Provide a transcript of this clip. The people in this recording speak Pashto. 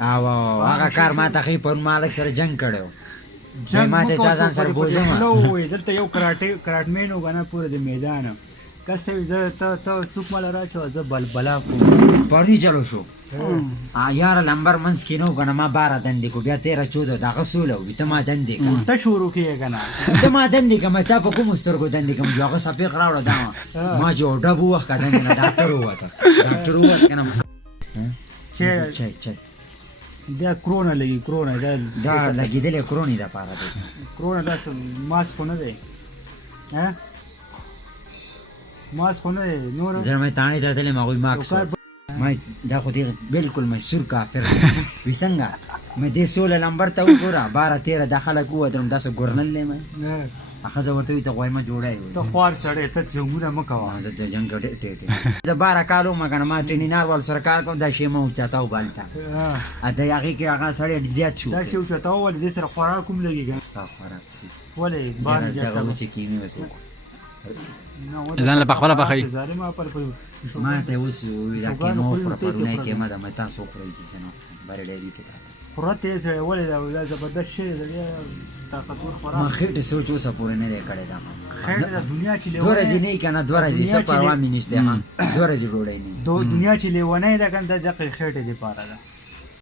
او هغه کار ما ته خې پرون مالک سره جنګ کړی جنګ ما ته مو دا ځان سره بوځم وې دلته یو کراټمین وګڼه پوره د میدان کس ته زه ته سوق مال راچو زه بلبلا کوم پرونی چلو شو یاره لمبر منځ کې نو کنه ما 12 دندې کو بیا 13 14 دغه سوله وي ته ما دندې کوم ته شروع کیې کنه ته ما دندې کوم ته په کوم سترګو دندې کوم هغه سپیق راوړه دا ما جو ډبو وخت دندې نه ډاکټر وته ډاکټر وته کنه چې دا کرونا لګي کرونا دا لګیدلې کرونی دا پاره دی کرونا دا ماس خو نه دی ها ماس خو نه دی نور زه مې تانه ته دلې ما ماکس ما دا خو دې بالکل مشهور کافر وي څنګه مې دې 16 نمبر ته وګوره 12 13 داخله کوه درم داسه ګورنل لې مې اخه زه ورته ته غوای ما جوړای ته خوار سړی ته جنګونه مکوا زه جنګ ټټه دا 12 کالو مګنه ما ټرینینار ول سرکار کوم دا شی مو چاته وبالتا ا دې هغه کې هغه سړی زیات شو دا شی چاته ول دې سره خوراک کوم لګي ګان خوراک ولې باندې دا و چې کیمه وسو ځان له بخبله بخی ما ته اوس دا کې نو پر پرونه کې ما دا متا سو خوري چې سنو بار ډېری کې خورته سره ولې دا زبردست شی دی طاقتور خوراک ما خېټه سوچ اوسه پورې نه دی کړی دا خېټه د دنیا چې دوه ورځې نه کنه دوه ورځې څه پروا مې نشته ما دوه ورځې وروړې نه دنیا چې لیونه ده کنه د خېټه دی پاره ده